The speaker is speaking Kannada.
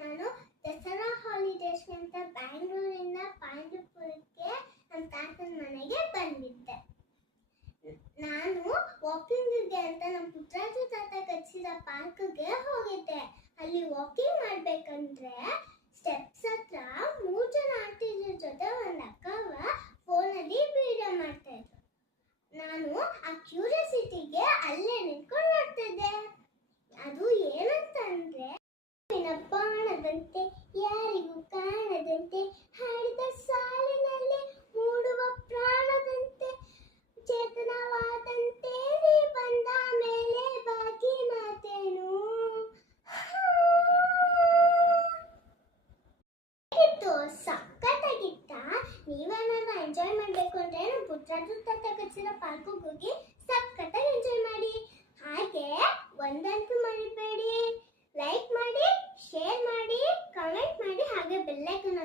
ನಾನು ದಸರಾ ಹಾಲಿಡೇಸ್ಗೆ ಅಂತ ಬ್ಯಾಂಗ್ಳೂರಿಂದ ಪಾಂಡುಪುರಕ್ಕೆ ನಮ್ಮ ತಾತನ ಮನೆಗೆ ಬಂದಿದ್ದೆ. ನಾನು ವಾಕಿಂಗ್ಗೆ ಅಂತ ನಮ್ಮ ಪುಟ್ಟರಾಜು ತಾತ ಕಟ್ಸಿರೋ ಪಾರ್ಕ್ಗೆ ಹೋಗಿದ್ದೆ. ಅಲ್ಲಿ ವಾಕಿಂಗ್ ಮಾಡ್ಬೇಕಂದ್ರೆ ಸ್ಟೆಪ್ಸ್ ಹತ್ರ 3 ಜನ ಆಂಟಿಗಳ ಜೊತೆ ಒಂದು ಅಕ್ಕವ ಫೋನಲ್ಲಿ ವಿಡಿಯೋ ಮಾಡ್ತಾ ಇದ್ರು. ನಾನು ಆ ಕ್ಯೂರಿಯಾಸಿಟಿಗೆ ಅಲ್ಲೇ ನಿಂತ್ಕೊಂಡು ನೋಡ್ತಿದ್ದೆ. ಅದು ಏನಂತಂದ್ರೆ, ಬಾಣದಂತೆ ಯಾರಿಗೂ ಕಾಣದಂತೆ ಹಾಡಿದ ಸಾಲಿನಲ್ಲಿ ಮೂಡುವ ಪ್ರಾಣದಂತೆ ಚೇತನವಾದಂತೆ ನೀ ಬಂದ ಮೇಲೆ ಬಾಕಿ ಮಾತೇನು. ಸಖತ್ತಾಗಿತ್ತ. ನೀವೇನಾದ್ರೂ ಎಂಜಾಯ್ ಮಾಡ್ಬೇಕು ಅಂದ್ರೆ ನಮ್ಮ ಪುಟ್ಟರಾಜು ತಾತ ಕಟ್ಸಿರೋ ಪಾರ್ಕಿಗೆ ಹೋಗಿ ಸಖತ್ತಾಗಿ ಎಂಜಾಯ್ ಮಾಡಿ. ಹಾಗೆ ಒಂದಂತೂ ಮರಿಬೇಡಿ, ಲೈಕ್ ಮಾಡಿ, ಶೇರ್ ಮಾಡಿ, ಕಮೆಂಟ್ ಮಾಡಿ, ಹಾಗೆ ಬೆಲ್ ಐಕಾನ್